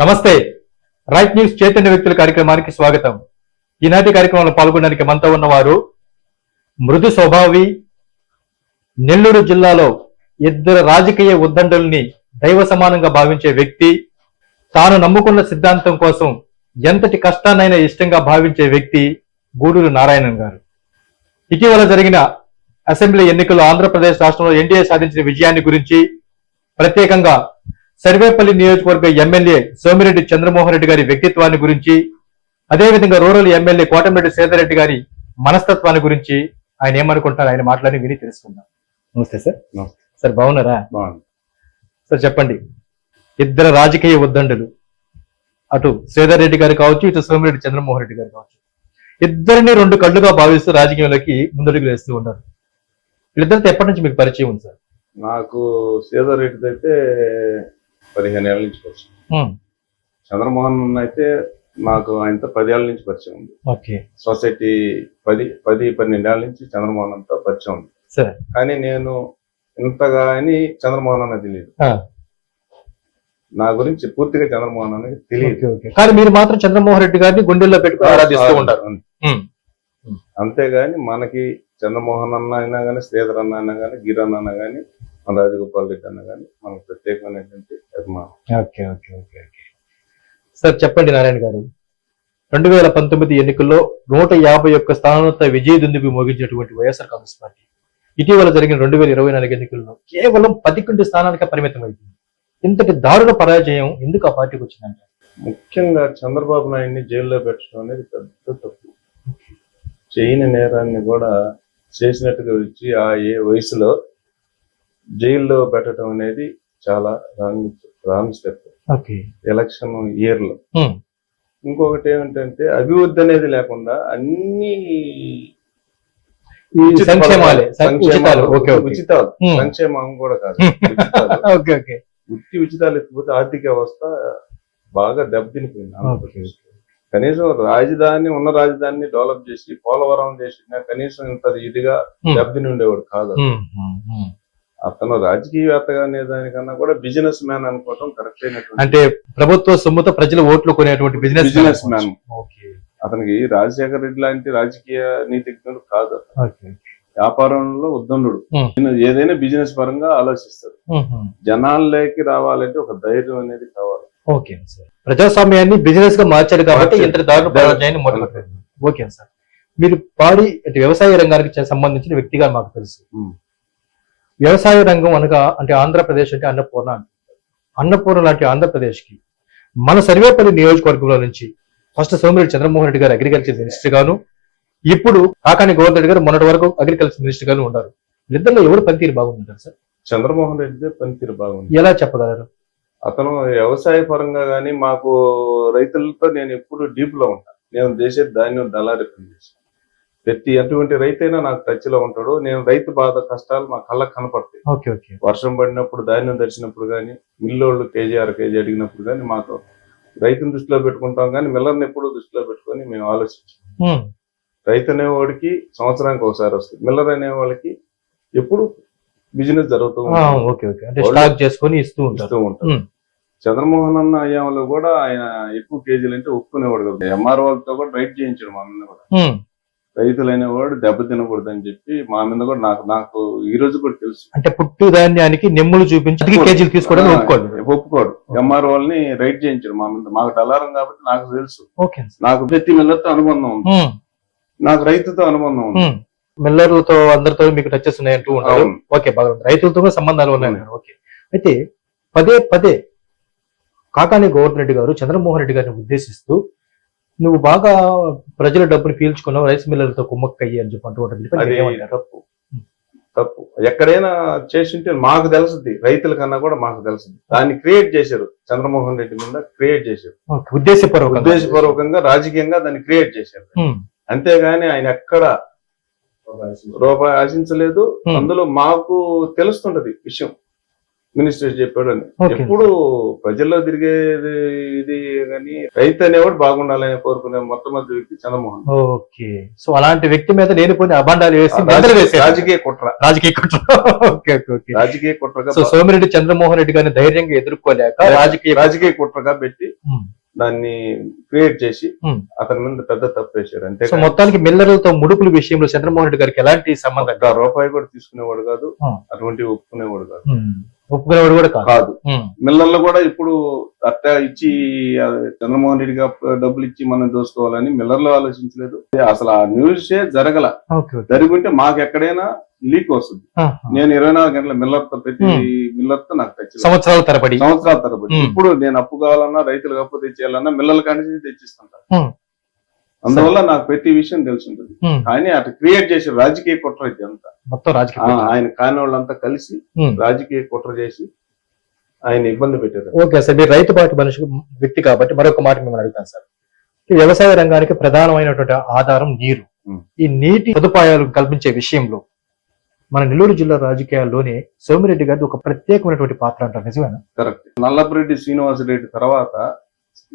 నమస్తే. Right news Chaitanya వ్యక్తుల కార్యక్రమానికి స్వాగతం. ఈనాటి కార్యక్రమంలో పాల్గొనడానికి మనతో ఉన్నవారు మృదు స్వభావి నెల్లూరు జిల్లాలో ఇద్దరు రాజకీయ ఉద్దండుల్ని దైవ సమానంగా భావించే వ్యక్తి తాను నమ్ముకున్న సిద్ధాంతం కోసం ఎంతటి కష్టాన్నైనా ఇష్టంగా భావించే వ్యక్తి గూడూరు నారాయణన్ గారు. ఇటీవల జరిగిన అసెంబ్లీ ఎన్నికల్లో ఆంధ్రప్రదేశ్ రాష్ట్రంలో ఎన్డీఏ సాధించిన విజయాన్ని గురించి ప్రత్యేకంగా సర్వేపల్లి నియోజకవర్గ ఎమ్మెల్యే సోమిరెడ్డి చంద్రమోహన్ రెడ్డి గారి వ్యక్తిత్వాన్ని గురించి అదేవిధంగా రూరల్ ఎమ్మెల్యే కోటమిరెడ్డి సేదరెడ్డి గారి మనస్తత్వాన్ని గురించి ఆయన ఏమనుకుంటారు ఆయన మాట్లాడి విని తెలుసుకుందాం. నమస్తే సార్. సార్ బాగున్నారా? బాగుంది సార్ చెప్పండి. ఇద్దరు రాజకీయ ఉద్దండులు అటు శ్రీధర్ రెడ్డి గారు కావచ్చు ఇటు సోమిరెడ్డి చంద్రమోహన్ రెడ్డి గారు కావచ్చు ఇద్దరిని రెండు కళ్ళుగా భావిస్తూ రాజకీయంలోకి ముందడుగులు వేస్తూ ఉన్నారు. వీళ్ళిద్దరితో ఎప్పటి నుంచి మీకు పరిచయం ఉంది సార్? నాకు సీదర్ రెడ్డిది అయితే పదిహేను ఏళ్ళ నుంచి పరిచయం. చంద్రమోహన్ అయితే నాకు ఆయనతో పదేళ్ళ నుంచి పరిచయం ఉంది. సొసైటీ పది పది పన్నెండేళ్ళ నుంచి చంద్రమోహన్ అంతా పరిచయం ఉంది. కానీ నేను ఇంతగా అని చంద్రమోహన్ అన్న తెలియదు. నా గురించి పూర్తిగా చంద్రమోహన్ అనేది తెలియదు. కానీ మీరు మాత్రం చంద్రమోహన్ రెడ్డి గారిని గుండెల్లో పెట్టుకుని ఆరాధిస్తూ ఉంటారు. అంతేగాని మనకి చంద్రమోహన్ అన్న అయినా కానీ శ్రీధర్ అన్న అయినా కానీ గిరణ్ అన్న కానీ మన రాజగోపాల్ రెడ్డి అన్న కానీ మనకు ప్రత్యేకమైనటువంటి అభిమానం. Okay okay okay okay. Sir చెప్పండి నారాయణ గారు. రెండు వేల పంతొమ్మిది ఎన్నికల్లో నూట యాభై ఒక్క స్థానాలతో విజయ దుందుకు మోగించినటువంటి వైఎస్ఆర్ కాంగ్రెస్ పార్టీ. ఇటీవల జరిగిన రెండు వేల ఇరవై నాలుగు ఎన్నికల్లో కేవలం పదకొండు స్థానాలకే పరిమితం అయిపోయింది ఇంతటి దారుణ పరాజయం ఎందుకు ఆ పార్టీకి వచ్చిందంటే? ముఖ్యంగా చంద్రబాబు నాయుడిని జైల్లో పెట్టడం అనేది పెద్ద తప్పు. చేయని నేరాన్ని కూడా చేసినట్టుగా వచ్చి ఆ ఏ వయసులో జైల్లో పెట్టడం అనేది చాలా రాంగ్ రాంగ్ స్టెప్. ఎలక్షన్ ఇయర్లో ఇంకొకటి ఏమిటంటే అభివృద్ధి అనేది లేకుండా అన్ని సంక్షేమాలే ఉచితాలు. సంక్షేమం కూడా కాదు. ఉత్తి ఉచితాలు. ఎత్తిపోతే ఆర్థిక వ్యవస్థ బాగా దెబ్బతినిపోయింది కనీసం రాజధాని ఉన్న రాజధానిని డెవలప్ చేసి పోలవరం చేసిన కనీసం ఇంత ఇదిగా. దెబ్బతిని ఉండేవాడు కాదు. అతను రాజకీయవేత్తగా అనే దానికన్నా కూడా బిజినెస్ మ్యాన్ అనుకోవడం కరెక్ట్ అయినటువంటి అంటే ప్రభుత్వ సొమ్ముతో ప్రజలు ఓట్లు కొనేటువంటి బిజినెస్ బిజినెస్ మ్యాన్ ఓకే. అతనికి రాజశేఖర రెడ్డి లాంటి రాజకీయ నీతిజ్ఞుడు కాదు వ్యాపారంలో ఉద్దండు. ఏదైనా బిజినెస్ పరంగా ఉమ్. జనాల్లోకి రావాలంటే ఒక ధైర్యం అనేది కావాలి. Okay sir. ప్రజాస్వామ్యాన్ని బిజినెస్గా మార్చాడు కాబట్టి. ఇంత దారుణ పరాజయాన్ని ఓకే సార్. మీరు పాడి వ్యవసాయ రంగానికి సంబంధించిన వ్యక్తిగా మాకు తెలుసు. వ్యవసాయ రంగం అనగా అంటే ఆంధ్రప్రదేశ్ అంటే అన్నపూర్ణ. అన్నపూర్ణ లాంటి ఆంధ్రప్రదేశ్కి మన సర్వేపల్లి నియోజకవర్గంలో నుంచి ఫస్ట్ సోమిరెడ్డి చంద్రమోహన్ రెడ్డి గారు అగ్రికల్చర్ మినిస్టర్ గాను ఇప్పుడు కాకాని గోవర్ధన్ రెడ్డి గారు మొన్నటి వరకు అగ్రికల్చర్ మినిస్టర్ గాను ఉన్నారు. వీళ్ళిద్దరిలో ఎవరు పనితీరు బాగుంటారు సార్? చంద్రమోహన్ రెడ్డి పనితీరు బాగుంది. ఎలా చెప్పగలరు? అతను వ్యవసాయ పరంగా కానీ మాకు రైతులతో నేను ఎప్పుడు డీప్లో ఉంటాను నేను దేశ ధాన్యం దళారి పనిచేస్తాను ప్రతి ఎటువంటి రైతైనా నాకు టచ్లో ఉంటాడు. నేను రైతు బాధ కష్టాలు మా కళ్ళకు కనపడతాయి. Okay okay. వర్షం పడినప్పుడు ధాన్యం తడిచినప్పుడు కానీ మిల్లోళ్ళు కేజీ అర కేజీ అడిగినప్పుడు కానీ మాకు రైతుని దృష్టిలో పెట్టుకుంటాం కానీ మిల్లర్ని ఎప్పుడు దృష్టిలో పెట్టుకొని మేము ఆలోచించాం రైతు అనేవాడికి సంవత్సరానికి ఒకసారి వస్తుంది. మిల్లర్ అనే వాళ్ళకి ఎప్పుడు బిజినెస్ జరుగుతూ చేసుకొని ఇస్తూ ఉంటారు. ఇస్తూ ఉంటారు. ఉమ్. చంద్రమోహన్ అన్న అయ్యాంలో కూడా ఆయన ఎక్కువ కేజీలు అంటే ఒప్పుకునేవాడు కదా. ఎంఆర్ వాళ్ళతో కూడా రైట్ చేయించాడు మా కూడా. రైతులు అనేవాడు దెబ్బ తినకూడదు అని చెప్పి మా మీద కూడా నాకు నాకు ఈ రోజు కూడా తెలుసు. అంటే పుట్టు ధాన్యానికి నెమ్ములు చూపించి కేజీలు తీసుకోవడానికి ఒప్పుకోండి. ఒప్పుకోడు. ఎంఆర్ వాళ్ళని రైట్ చేయించాడు మా మీద. మాకు టలారం కాబట్టి నాకు తెలుసు. ఓకే. నాకు ప్రతి మిల్లర్తో అనుబంధం ఉంది. నాకు రైతుతో అనుబంధం ఉంది. మిల్లర్లతో అందరితో మీకు టచెస్ ఉన్నాయంటూ ఉంటారు. ఓకే బాగా రైతులతో కూడా సంబంధాలు ఉన్నాయన్నారు ఓకే. అయితే పదే పదే కాకాని గోవర్ధన్ రెడ్డి గారు చంద్రమోహన్ రెడ్డి గారిని ఉద్దేశిస్తూ నువ్వు బాగా ప్రజల డబ్బుని పీల్చుకున్నావు రైస్ మిల్లర్లతో కుమ్మక్కయ్యి అని చెప్పి అంటూ? తప్పు. తప్పు. ఎక్కడైనా చేసింటే మాకు తెలుసుద్ది రైతుల కన్నా కూడా మాకు తెలుసుద్ది దాన్ని క్రియేట్ చేశారు చంద్రమోహన్ రెడ్డి మీద క్రియేట్ చేశారు. ఓకే, ఉద్దేశపూర్వకంగా. ఉద్దేశపూర్వకంగా రాజకీయంగా దాన్ని క్రియేట్ చేశారు. అంతేగాని ఆయన ఎక్కడ రూపాయి ఆశించలేదు. అందులో మాకు తెలుస్తుంటది విషయం. మినిస్టర్ చెప్పాడు అని ఓకే. ఎప్పుడు ప్రజల్లో తిరిగేది ఇది కానీ రైతు అనేవాడు బాగుండాలని కోరుకునే మొట్టమొదటి వ్యక్తి చంద్రమోహన్. ఓకే. సో అలాంటి వ్యక్తి మీద లేనిపోయిన అబండాలు వేసి నిందలు రాజకీయ- కుట్ర. రాజకీయ కుట్ర. Okay okay okay. రాజకీయ కుట్రగా సో సోమిరెడ్డి చంద్రమోహన్ రెడ్డి గారిని ధైర్యంగా ఎదుర్కోలేక రాజకీయ రాజకీయ కుట్రగా పెట్టి. దాన్ని క్రియేట్ చేసి. అతని మీద పెద్ద తప్పు వేశారు. అంతే సో మొత్తానికి మిల్లర్లతో ముడుపుల విషయంలో చంద్రమోహన్ రెడ్డి గారికి ఎలాంటి సంబంధం రూపాయి కూడా తీసుకునేవాడు కాదు. అటువంటి ఒప్పుకునేవాడు కాదు. ఒప్పుకునేవాడు కూడా కాదు. మిల్లర్లు కూడా ఇప్పుడు అట్ట ఇచ్చి చంద్రమోహన్ రెడ్డి డబ్బులు ఇచ్చి మనం దోసుకోవాలని మిల్లర్లు ఆలోచించలేదు అసలు ఆ న్యూస్ జరగల జరిగింటే మాకు ఎక్కడైనా లీక్ వస్తుంది. నేను ఇరవై నాలుగు గంటల మిల్లర్తో ప్రతి Hmm. మిల్లర్తో నాకు టచ్ సంవత్సరాల తరబడి సంవత్సరాల తరబడి. ఇప్పుడు నేను అప్పు కావాలన్నా రైతులకు అప్పు తెచ్చేయాలన్నా మిల్లల కాడి నుంచి తెచ్చిస్తుంటాను. అందువల్ల నాకు ప్రతి విషయం తెలుసుంటుంది. కానీ అటు క్రియేట్ చేసి రాజకీయ కుట్ర ఇది అంతా. మొత్తం రాజకీయ. ఆయన కాని వాళ్ళంతా కలిసి. రాజకీయ కుట్ర చేసి ఆయన ఇబ్బంది పెట్టారు ఓకే సార్ మీరు రైతు పార్టీ మనిషి వ్యక్తి కాబట్టి మరొక మాట మిమ్మల్ని అడుగుతాను సార్. వ్యవసాయ రంగానికి ప్రధానమైనటువంటి ఆధారం నీరు. ఈ నీటి సదుపాయాలు కల్పించే విషయంలో మన నెల్లూరు జిల్లా రాజకీయాల్లోనే సోమిరెడ్డి గారిది ఒక ప్రత్యేకమైనటువంటి పాత్ర అంటారు. నిజమేనా? కరెక్ట్. నల్లపురెడ్డి శ్రీనివాసరెడ్డి తర్వాత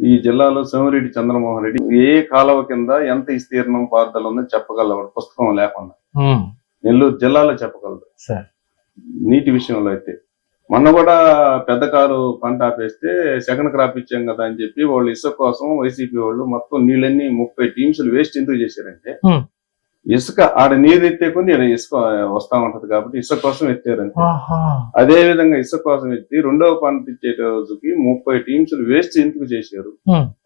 ఈ జిల్లాలో సోమిరెడ్డి చంద్రమోహన్ రెడ్డి ఏ కాలువ కింద ఎంత విస్తీర్ణం పారుదల ఉందో చెప్పగలవాడు పుస్తకం లేకుండా. నెల్లూరు జిల్లాలో చెప్పగలడు సార్. నీటి విషయంలో అయితే. మొన్న కూడా పెద్ద కారు పంట ఆపేస్తే సెకండ్ క్రాప్ ఇచ్చాం కదా అని చెప్పి వాళ్ళు ఇసుక కోసం వైసీపీ వాళ్ళు మొత్తం నీళ్ళన్నీ ముప్పై టీమ్స్ వేస్ట్ ఎందుకు చేశారంటే. ఇసుక ఆడ నీరు ఎత్తే కొంది ఈడ ఇసుక వస్తా ఉంటది కాబట్టి ఇసుక కోసం ఎత్తారంటే. అదే విధంగా ఇసుక కోసం ఎత్తి రెండవ పంట ఇచ్చే రోజుకి ముప్పై టీమ్స్ వేస్ట్ ఎందుకు చేశారు.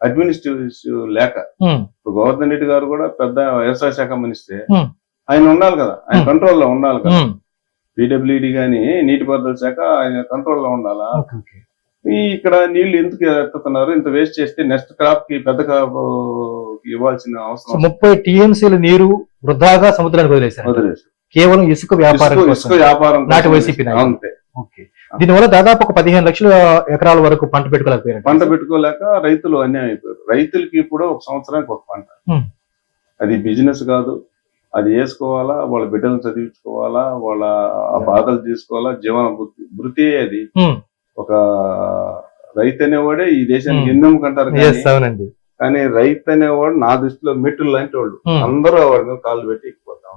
అడ్మినిస్ట్రేటివ్ లేక. ఇప్పుడు గోవర్ధన్ రెడ్డి గారు కూడా పెద్ద వ్యవసాయ శాఖ మినిస్టరే Hmm. ఆయన ఉండాలి కదా ఆయన Hmm. కంట్రోల్లో ఉండాలి కదా. పీడబ్ల్యూడి గాని నీటిపారుదల శాఖ ఆయన కంట్రోల్లో ఉండాలా ఓకే ఓకే ఈ ఇక్కడ నీళ్ళు ఎందుకు ఎత్తుతున్నారు ఇంత వేస్ట్ చేస్తే నెక్స్ట్ క్రాప్కి పెద్ద క్రాప్ ఇవ్వాల్సిన అవసరం ముప్పై టీఎంసీల నీరు వృధాగా సముద్రానికి వదిలేశారు. కేవలం ఇసుక వ్యాపారం ఇసుక- వ్యాపారం నాటి వైసీపీ. అంతే. ఓకే. దీనివల్ల దాదాపు ఒక పదిహేను లక్షల ఎకరాల వరకు పంట పెట్టుకోలేకపోయారు. పంట పెట్టుకోలేక రైతులు అన్యాయం అయిపోయారు. రైతులకి ఇప్పుడు ఒక సంవత్సరానికి ఒక పంట. అది బిజినెస్ కాదు. అది వేసుకోవాలా? వాళ్ళ బిడ్డలను చదివించుకోవాలా? వాళ్ళ ఆ బాధలు తీసుకోవాలా? జీవన బృతి బృతి అది. ఒక రైతు అనేవాడే ఈ దేశానికి Hmm. ఎన్నెముకంటారు కానీ రైతు అనేవాడు నా దృష్టిలో మెట్టులు లాంటి వాళ్ళు. అందరూ వాడి మీద కాళ్ళు పెట్టి ఎక్కిపోతాం.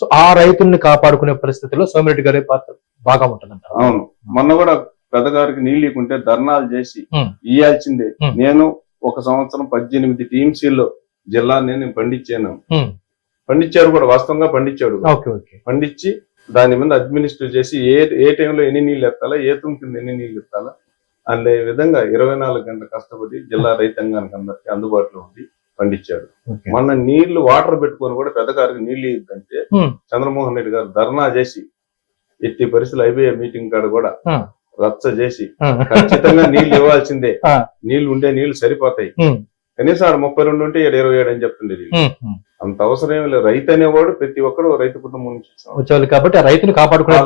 సో ఆ రైతుల్ని కాపాడుకునే పరిస్థితిలో సోమిరెడ్డి గారి పాత్ర బాగా ఉంటుందంట అవును మొన్న కూడా పెద్దగారికి నీళ్ళు ఇవ్వకుంటే ధర్నాలు చేసి. ఇయ్యాల్సిందే. నేను ఒక సంవత్సరం పద్దెనిమిది టీమ్సీల్లో జిల్లా నేను పండించాను. పండించారు కూడా వాస్తవంగా పండించాడు పండించి దాని మీద అడ్మినిస్ట్రేట్ చేసి ఏ ఏ టైంలో ఎన్ని నీళ్ళు ఎత్తాలా ఏ తుమ్ కింద ఎన్ని నీళ్ళు ఎత్తాలా అనే విధంగా ఇరవై నాలుగు గంటలు కష్టపడి జిల్లా రైతాంగానికి అందరికి అందుబాటులో ఉండి పండించాడు మొన్న నీళ్ళు వాటర్ పెట్టుకొని కూడా పెద్దగారికి నీళ్ళు ఇద్దంటే. చంద్రమోహన్ రెడ్డి గారు ధర్నా చేసి ఎట్టి పరిస్థితులు ఐబీఐ మీటింగ్ కాడ కూడా. రచ్చ చేసి. ఖచ్చితంగా నీళ్ళు ఇవ్వాల్సిందే. నీళ్ళు ఉండే నీళ్ళు సరిపోతాయి. కనీసం ఆడ ముప్పై రెండు ఉంటే ఈడ ఇరవై ఏడు అని చెప్తుండేది ఉమ్. అంత అవసరం ఏమి లేదు రైతు అనేవాడు ప్రతి ఒక్కడు రైతు కుటుంబం నుంచి. వచ్చేవాళ్ళు కాబట్టి ఆ రైతుని కాపాడుకునే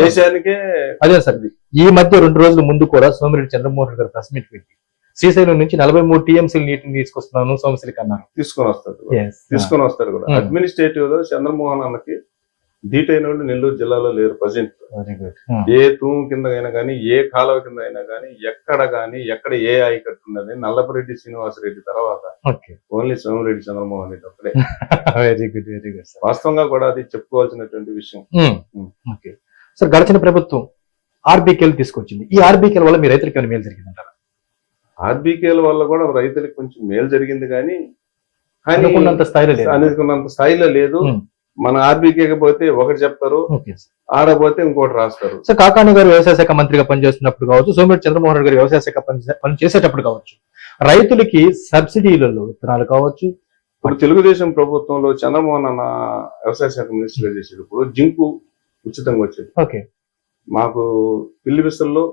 దేశానికే అదే సార్ ఈ మధ్య రెండు రోజుల ముందు కూడా సోమిరెడ్డి చంద్రమోహన్ రెడ్డి గారు ప్రెస్ మీట్ పెట్టి శ్రీశైలం నుంచి నలభై మూడు టీఎంసీల నీటిని తీసుకొస్తున్నాను సోమశిలికి అన్నారు తీసుకొని వస్తాడు. తీసుకొని వస్తాడు కూడా Hmm. అడ్మినిస్ట్రేటివ్లో చంద్రమోహన్ అన్నకి ధీటైన వాళ్ళు నెల్లూరు జిల్లాలో లేరు ప్రజెంట్. గుడ్ ఏ తూము కింద అయినా కానీ ఏ కాలువ కింద అయినా కానీ ఎక్కడ కానీ ఎక్కడ ఏ ఆయకట్టు ఉన్నది నల్లపరెడ్డి శ్రీనివాసరెడ్డి తర్వాత ఓన్లీ సోమిరెడ్డి చంద్రమోహన్ రెడ్డి ఒక్కడే very good very good sir వాస్తవంగా కూడా అది చెప్పుకోవాల్సినటువంటి విషయం. ఉమ్. ఓకే సార్ గడిచిన ప్రభుత్వం ఆర్బీకేలు తీసుకొచ్చింది. ఈ ఆర్బీకేల వల్ల మీ రైతులకు ఏమైనా మేలు జరిగిందంటారా? ఆర్బీకేల వల్ల కూడా రైతులకు కొంచెం మేలు జరిగింది కానీ కానీ అనుకున్నంత స్థాయిలో లేదు. అనుకున్నంత స్థాయిలో లేదు. మన ఆర్బీకేకి పోతే ఒకటి చెప్తారు. ఆడపోతే ఇంకోటి రాస్తారు సో కాకాని గారు వ్యవసాయ శాఖ మంత్రిగా పనిచేస్తున్నప్పుడు కావచ్చు సోమిరెడ్డి చంద్రమోహన్ రెడ్డి గారు వ్యవసాయ శాఖ పని చేసేటప్పుడు కావచ్చు రైతులకి సబ్సిడీలలో విత్తనాలు కావచ్చు ఇప్పుడు తెలుగుదేశం ప్రభుత్వంలో చంద్రమోహన్ అన్న వ్యవసాయ శాఖ మినిస్టర్ చేసేటప్పుడు జింకు ఉచితంగా వచ్చేది ఓకే మాకు పిల్లి విసల్లో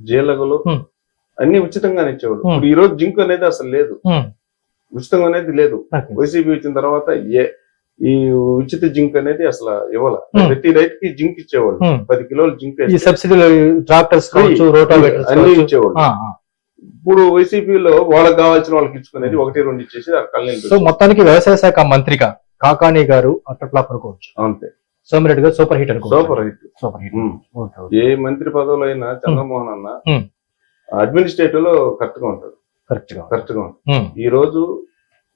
జీలగలు. అన్ని ఉచితంగానే ఇచ్చేవాడు. ఇప్పుడు ఈ రోజు జింకు అనేది అసలు లేదు Hmm. ఉచితం అనేది లేదు వైసీపీ వచ్చిన తర్వాత ఏ ఈ ఉచిత జింక్ అనేది అసలు ఇవ్వాల. Hmm. ప్రతి రైతుకి జింక్ ఇచ్చేవాళ్ళు. Hmm. పది కిలోలు జింక్ ఈ సబ్సిడీలు ట్రాక్టర్స్ అన్ని ఇచ్చేవాళ్ళు. ఇప్పుడు వైసీపీలో వాళ్ళకి కావాల్సిన వాళ్ళకి ఇచ్చుకునేది ఒకటి రెండు ఇచ్చేసి కళ్ళని సో మొత్తానికి వ్యవసాయ శాఖ మంత్రిగా కాకాని గారు అట్టట్లా పడుకోవచ్చు అంతే. సోమిరెడ్డి గారు సూపర్ హిట్ అనుకో super hit. Super hit. Okay ఏ మంత్రి పదవులు అయినా చంద్రమోహన్ అన్న. అడ్మినిస్ట్రేటివ్లో కరెక్ట్గా ఉంటాడు. కరెక్ట్గా కరెక్ట్గా ఈ రోజు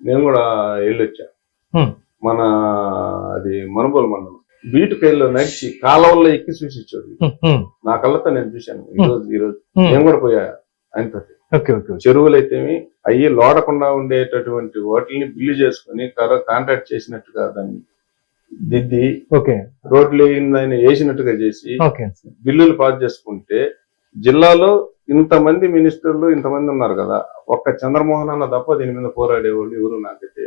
నేను కూడా వెళ్ళొచ్చా. మన అది మనుగోలు మండలం. బీటుకెళ్ళి నడిచి కాలువల్లో ఎక్కి చూసి ఇచ్చాడు ఉమ్, ఉమ్, నా కళ్ళతో నేను చూశాను ఈ. రోజు ఈ రోజు. నేను కూడా పోయా ఆయనతో. చెరువులు అయితేమి అయ్యి లోడకుండా ఉండేటటువంటి వాటిని బిల్లు చేసుకుని కాంట్రాక్ట్ చేసినట్టుగా దాన్ని దిద్ది ఓకే. రోడ్లు ఆయన వేసినట్టుగా చేసి బిల్లులు పాస్ చేసుకుంటే జిల్లాలో ఇంతమంది మినిస్టర్లు ఇంతమంది ఉన్నారు కదా. ఒక్క చంద్రమోహన్ అన్న తప్ప దీని మీద పోరాడేవాళ్ళు ఎవరు నాకైతే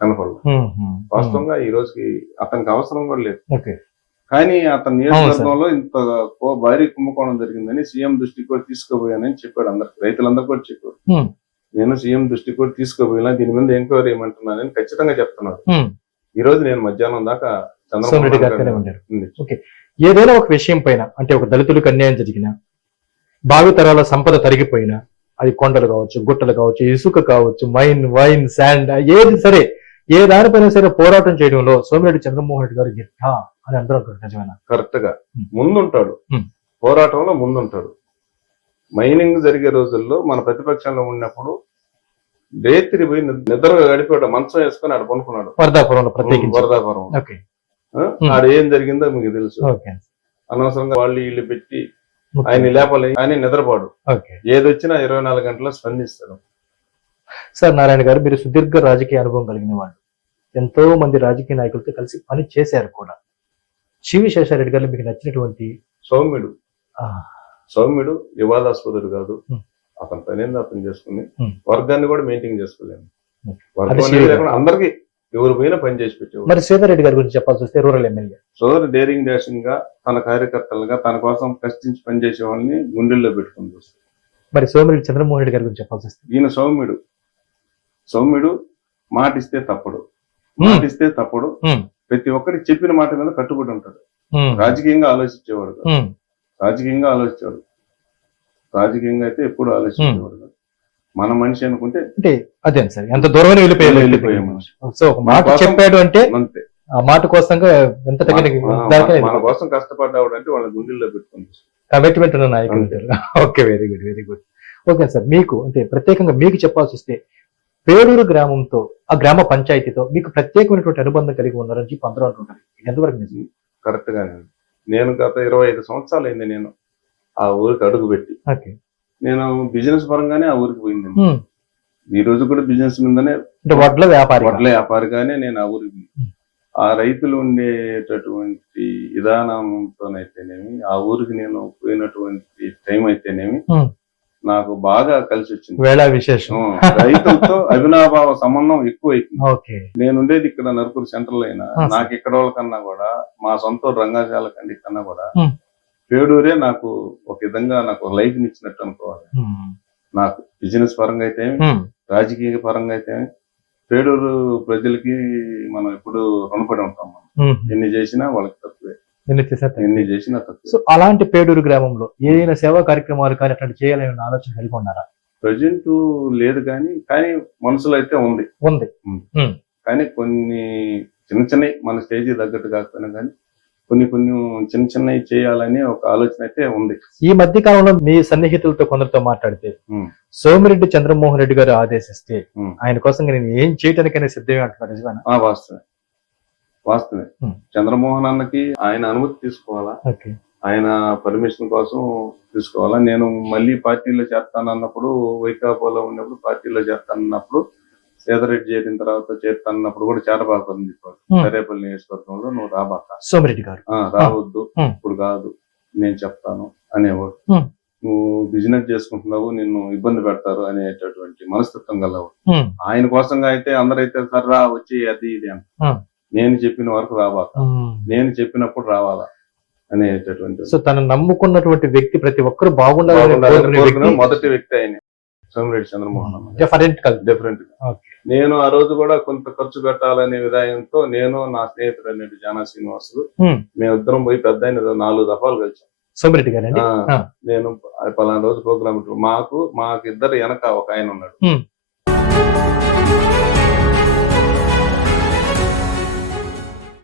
కనపడదు. వాస్తవంగా ఈ రోజుకి అతనికి అవసరం కూడా లేదు. కానీ అతని నియోజకవర్గంలో ఇంత భారీ కుంభకోణం జరిగిందని సీఎం దృష్టికి కూడా తీసుకుపోయానని చెప్పాడు అందరికి రైతులందరూ కూడా చెప్పాడు ఉమ్, నేను సీఎం దృష్టికి కూడా తీసుకుపోయినా దీని మీద ఎంక్వైరీ ఏమంటున్నానని ఖచ్చితంగా చెప్తున్నాడు. ఈ రోజు నేను మధ్యాహ్నం దాకా చంద్రబాబు. ఏదైనా ఒక విషయం పైన అంటే ఒక దళితులకు అన్యాయం జరిగిన భావితరాల సంపద తరిగిపోయినా అది కొండలు కావచ్చు గుట్టలు కావచ్చు ఇసుక కావచ్చు మైన్ వైన్ శాండ్ ఏది సరే ఏ దానిపైన సరే పోరాటం చేయడంలో సోమిరెడ్డి చంద్రమోహన్ రెడ్డి గారు గిట్టా అని అందరూ అంటారు. నిజమేనా? కరెక్ట్గా. ముందుంటాడు. పోరాటంలో ముందుంటాడు. మైనింగ్ జరిగే రోజుల్లో మన ప్రతిపక్షంలో ఉన్నప్పుడు రేత్రి పోయి నిద్ర- నిద్రగా గడిపాడు మంచం వేసుకొని ఆడ పనుకున్నాడు. వర్ధాపురంలో ప్రత్యేకించి. వరదాపురం? ఆడ ఏం జరిగిందో మీకు తెలుసు. అనవసరంగా వాళ్ళు వీళ్ళు పెట్టి ఆయన లేపాలి ఆయన నిద్రపోడు. ఓకే. ఏది వచ్చినా ఇరవై నాలుగు గంటల్లో స్పందిస్తాడు. సార్ నారాయణ గారు మీరు సుదీర్ఘ రాజకీయ అనుభవం కలిగిన వాళ్ళు. ఎంతో మంది రాజకీయ నాయకులతో కలిసి పని చేశారు కూడా. శివి శేషారెడ్డి గారు మీకు నచ్చినటువంటి సౌమ్యుడు. సౌమ్యుడు వివాదాస్పదుడు కాదు. అతని పని అతను చేసుకుని. వర్గాన్ని కూడా మెయింటైన్ చేసుకోలేము. అందరికీ ఎవరు పోయినా పని చేసి పెట్టేవాడు మరి శ్రీధర్ రెడ్డి గారి గురించి చెప్పాల్సి వస్తే రూరల్ ఎమ్మెల్యే. సోదరు డేరింగ్ డాషింగ్గా తన కార్యకర్తలుగా తన కోసం కష్టించి పనిచేసే వాళ్ళని గుండెల్లో పెట్టుకుని చూస్తాడు మరి సోమిరెడ్డి చంద్రమోహన్ రెడ్డి గారి గురించి చెప్పాల్సి వస్తే. ఈయన సౌమ్యుడు. సౌమ్యుడు మాటిస్తే తప్పుడు. మాటిస్తే తప్పుడు. ప్రతి ఒక్కరికి చెప్పిన మాట మీద కట్టుబడి ఉంటాడు. రాజకీయంగా ఆలోచించేవాడు రాజకీయంగా ఆలోచించాడు రాజకీయంగా అయితే ఎప్పుడు ఆలోచించేవాడు. మన మనిషి అనుకుంటే అంటే అదే సార్. ఎంత వెళ్ళిపోయారు వెళ్ళిపోయే మనిషి. సో మాట కోసం- చెప్పాడు అంటే అంతే. ఆ మాట కోసంగా ఎంత మన- కోసం కష్టపడ్డాడు అంటే వాళ్ళ గుండెల్లో పెట్టుకుంది కమిట్మెంట్ ఉన్న నాయకులు. Okay very good very good okay sir మీకు అంటే ప్రత్యేకంగా మీకు చెప్పాల్సి వస్తే పేరూరు గ్రామంతో ఆ గ్రామ పంచాయతీతో మీకు ప్రత్యేకమైనటువంటి అనుబంధం కలిగి ఉన్నారని చెప్పి అందరూ అంటుంటారు ఇది ఎంతవరకు నిజం? కరెక్ట్గా నేను గత ఇరవై ఐదు సంవత్సరాలు అయింది నేను ఆ ఊరికి అడుగు పెట్టి. నేను బిజినెస్ పరంగానే ఆ ఊరికి పోయింది ఈ రోజు కూడా బిజినెస్ మీదనే వడ్ల వ్యాపారి వడ్ల వ్యాపారిగానే నేను ఆ ఊరికి పోయింది. ఆ రైతులు ఉండేటటువంటి విధానంతోనైతేనేమి ఆ ఊరికి నేను పోయినటువంటి టైం అయితేనేమి. నాకు బాగా కలిసి వచ్చింది వేళ విశేషం. రైతులతో అవినాభావ సంబంధం ఎక్కువ అయిపోయింది ఓకే. నేను ఉండేది ఇక్కడ నరుకూరు సెంటర్లో అయినా నాకు ఇక్కడ వాళ్ళకన్నా కూడా మా సొంత రంగాశాల కండి కన్నా కూడా. పేడూరే నాకు ఒక విధంగా నాకు లైఫ్ ఇచ్చినట్టు అనుకోవాలి. నాకు బిజినెస్ పరంగా అయితే రాజకీయ పరంగా అయితే పేడూరు ప్రజలకి మనం ఎప్పుడు రుణపడి ఉంటాం మనం. ఎన్ని చేసినా వాళ్ళకి తక్కువే. చేసినా తక్కువే. ఎన్ని చేసినా సో అలాంటి పేడూరు గ్రామంలో ఏదైనా సేవా కార్యక్రమాలు కానీ అట్లాంటి చేయాలని ఆలోచన కలిగి ఉన్నారా? ప్రజెంట్ లేదు కానీ కానీ మనసులో అయితే ఉంది. ఉంది. కానీ కొన్ని చిన్న చిన్నవి మన స్టేజ్ తగ్గట్టు కాకపోయినా కానీ కొన్ని కొన్ని చిన్న చిన్నవి చేయాలని ఒక ఆలోచన అయితే ఉంది. ఈ మధ్య కాలంలో మీ సన్నిహితులతో కొందరితో మాట్లాడితే. సోమిరెడ్డి చంద్రమోహన్ రెడ్డి గారు ఆదేశిస్తే. ఆయన కోసం నేను ఏం చేయడానికైనా సిద్ధమే అంటున్నారు నిజమేనా? వాస్తవే వాస్తవే ఉమ్. చంద్రమోహన్ అన్నకి ఆయన అనుమతి తీసుకోవాలా? ఆయన పర్మిషన్ కోసం తీసుకోవాలా? నేను మళ్ళీ పార్టీలో చేస్తానన్నప్పుడు వైకాపాలో ఉన్నప్పుడు పార్టీలో చేస్తానన్నప్పుడు సేదరెడ్డి చేరిన తర్వాత చేస్తానన్నప్పుడు కూడా చేరబాకని చెప్పాడు. Hmm. సరేపల్లి నియోజకవర్గంలో నువ్వు రాబాక. సోమిరెడ్డి గారు. ఆ, రావద్దు. Hmm. ఇప్పుడు కాదు. నేను చెప్తాను అనేవాడు. Hmm. నువ్వు బిజినెస్ చేసుకుంటున్నావు నిన్ను ఇబ్బంది పెడతారు అనేటటువంటి మనస్తత్వం గలవాడు. ఆయన కోసంగా అయితే అందరైతే సర్రా వచ్చి అది ఇది అంట Hmm. నేను చెప్పిన వరకు రాబాక ఉమ్. నేను చెప్పినప్పుడు రావాలా అనేటటువంటి సో తను నమ్ముకున్నటువంటి వ్యక్తి ప్రతి ఒక్కరు బాగుండాలని మొదటి వ్యక్తి ఆయన సోమిరెడ్డి చంద్రమోహన్. డిఫరెంట్ డిఫరెంట్ నేను ఆ రోజు కూడా కొంత ఖర్చు పెట్టాలనే విధానంతో నేను నా స్నేహితుడు అనేది జానా శ్రీనివాసులు Hmm. మేమిద్దరం పోయి పెద్ద నాలుగు దఫాలు కలిసాం సోమిరెడ్డి గారు. నేను పలానా రోజు ప్రోగ్రామ్ మాకు మాకు ఇద్దరు వెనక ఒక ఆయన ఉన్నాడు Hmm.